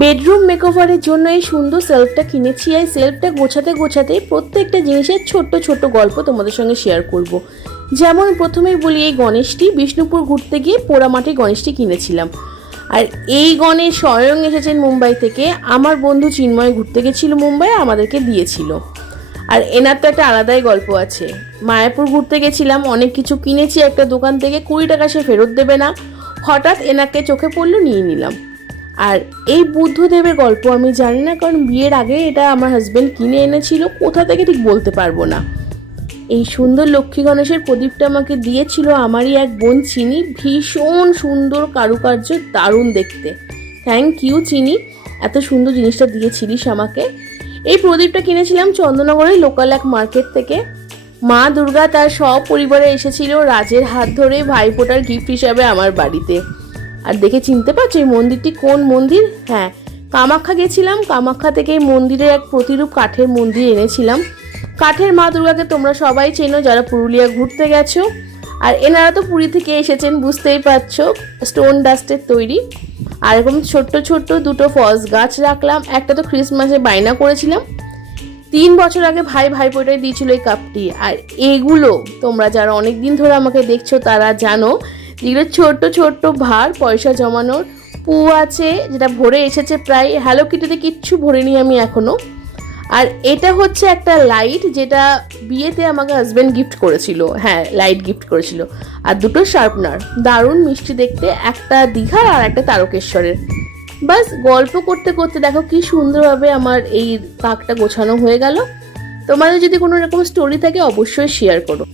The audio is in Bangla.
বেডরুম মেকওভারের জন্য এই সুন্দর সেলফটা কিনেছি। এই সেলফটা গোছাতে গোছাতে প্রত্যেকটা জিনিসের ছোট্ট ছোট্ট গল্প তোমাদের সঙ্গে শেয়ার করব। যেমন প্রথমেই বলি, এই গণেশটি বিষ্ণুপুর ঘুরতে গিয়ে পোড়ামাটির গণেশটি কিনেছিলাম। আর এই গণেশ স্বয়ং এসেছেন মুম্বাই থেকে। আমার বন্ধু চিন্ময় ঘুরতে গেছিল মুম্বাই, আমাদেরকে দিয়েছিল। আর এনার তো একটা আলাদাই গল্প আছে। মায়াপুর ঘুরতে গেছিলাম, অনেক কিছু কিনেছি একটা দোকান থেকে, 20 টাকা সে ফেরত দেবে না। হঠাৎ এনাকে চোখে পড়লো, নিয়ে নিলাম। আর এই বুদ্ধদেবের গল্প আমি জানি না, কারণ বিয়ের আগে এটা আমার হাজব্যান্ড কিনে এনেছিল, কোথা থেকে ঠিক বলতে পারবো না। এই সুন্দর লক্ষ্মী গণেশের প্রদীপটা আমাকে দিয়েছিল আমারই এক বোন চিনি। ভীষণ সুন্দর কারুকার্য, দারুণ দেখতে। থ্যাংক ইউ চিনি, এত সুন্দর জিনিসটা দিয়েছিলিস আমাকে। এই প্রদীপটা কিনেছিলাম চন্দননগরের লোকাল এক মার্কেট থেকে। মা দুর্গা তার সব পরিবারে এসেছিল রাজের হাত ধরে ভাইফোঁটার গিফট হিসাবে আমার বাড়িতে। আর দেখে চিনতে পারছো এই মন্দিরটি কোন মন্দির? হ্যাঁ, কামাখ্যা গেছিলাম। কামাখ্যা থেকে এই মন্দিরের এক প্রতিরূপ কাঠের মন্দির এনেছিলাম। কাঠের মা দুর্গাকে তোমরা সবাই চেনো যারা পুরুলিয়া ঘুরতে গেছো। আর এনারা তো পুরী থেকে এসেছেন, বুঝতেই পারছো, স্টোন ডাস্টের তৈরি। আর এরকম ছোট্ট ছোট্ট দুটো ফলস গাছ রাখলাম। একটা তো ক্রিসমাসে বায়না করেছিলাম, 3 বছর আগে ভাইফোঁটায় দিয়েছিল এই কাপটি। আর এগুলো তোমরা যারা অনেক দিন ধরে আমাকে দেখছো তারা জানো, যেগুলো ছোট্ট ছোট্ট ভার পয়সা জমানোর। পু আছে যেটা ভরে এসেছে প্রায়, হ্যালো কিটিতে কিচ্ছু ভরিনি আমি এখনো। আর এটা হচ্ছে একটা লাইট, যেটা বিয়েতে আমাকে হাজব্যান্ড গিফট করেছিল। হ্যাঁ, লাইট গিফট করেছিল। আর দুটো শার্পনার, দারুণ মিষ্টি দেখতে, একটা দীঘার আর একটা তারকেশ্বরের। বাস গল্প করতে করতে দেখো কি সুন্দরভাবে আমার এই তাকটা গোছানো হয়ে গেল। তোমাদের যদি কোনো রকম স্টোরি থাকে অবশ্যই শেয়ার করো।